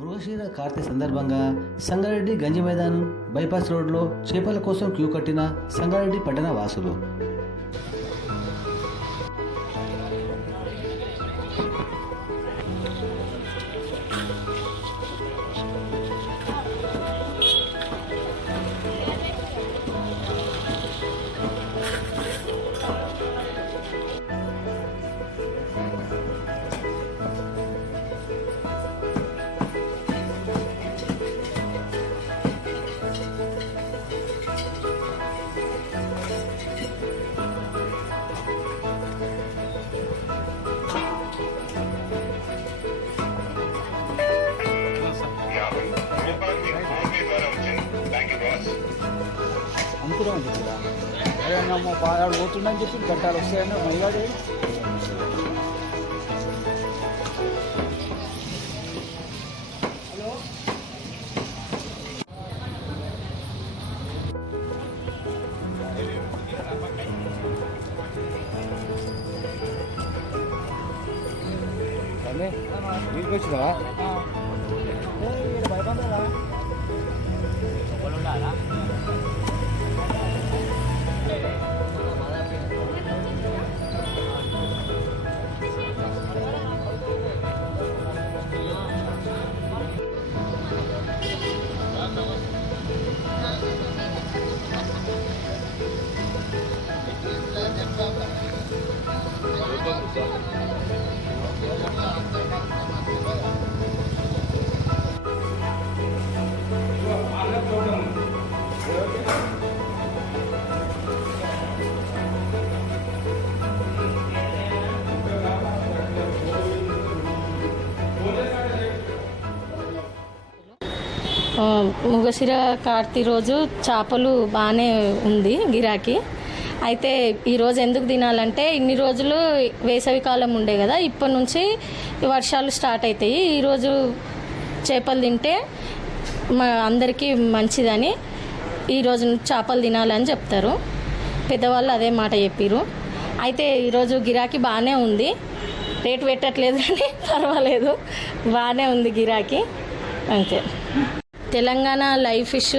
మృగశీర కార్తీ సందర్భంగా సంగారెడ్డి గంజి మైదానం బైపాస్ రోడ్లో చేపల కోసం క్యూ కట్టిన సంగారెడ్డి పట్టణ వాసులు. అనుకున్నాం చెప్పిరా అరే నమ్మ బాగా పోతుందని చెప్పి గంటలు వస్తాయని మైగాడే వీటికి వచ్చినా ఆ, ముగశిర కార్తీ రోజు చేపలు బాగానే ఉంది గిరాకీ. అయితే ఈరోజు ఎందుకు తినాలంటే ఇన్ని రోజులు వేసవి కాలం ఉండే కదా ఇప్పటి నుంచి వర్షాలు స్టార్ట్ అవుతాయి ఈరోజు చేపలు తింటే మా అందరికీ మంచిదని ఈరోజు చేపలు తినాలని చెప్తారు. పెద్దవాళ్ళు అదే మాట చెప్పారు అయితే ఈరోజు గిరాకీ బాగానే ఉంది. రేటు పెట్టట్లేదు కానీ పర్వాలేదు. బాగానే ఉంది గిరాకీ. అంతే. తెలంగాణ లైవ్ ఫిష్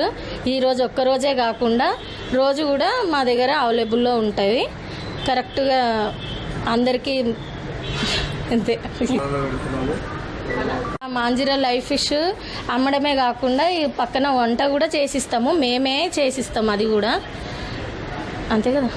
ఈరోజు ఒక్కరోజే కాకుండా రోజు కూడా మా దగ్గర అవైలబుల్లో ఉంటాయి. కరెక్ట్గా అందరికీ అంతే. మాంజీరా లైవ్ ఫిష్ అమ్మడమే కాకుండా ఈ పక్కన వంట కూడా చేసిస్తాము. మేమే చేసిస్తాము అది కూడా. అంతే కదా?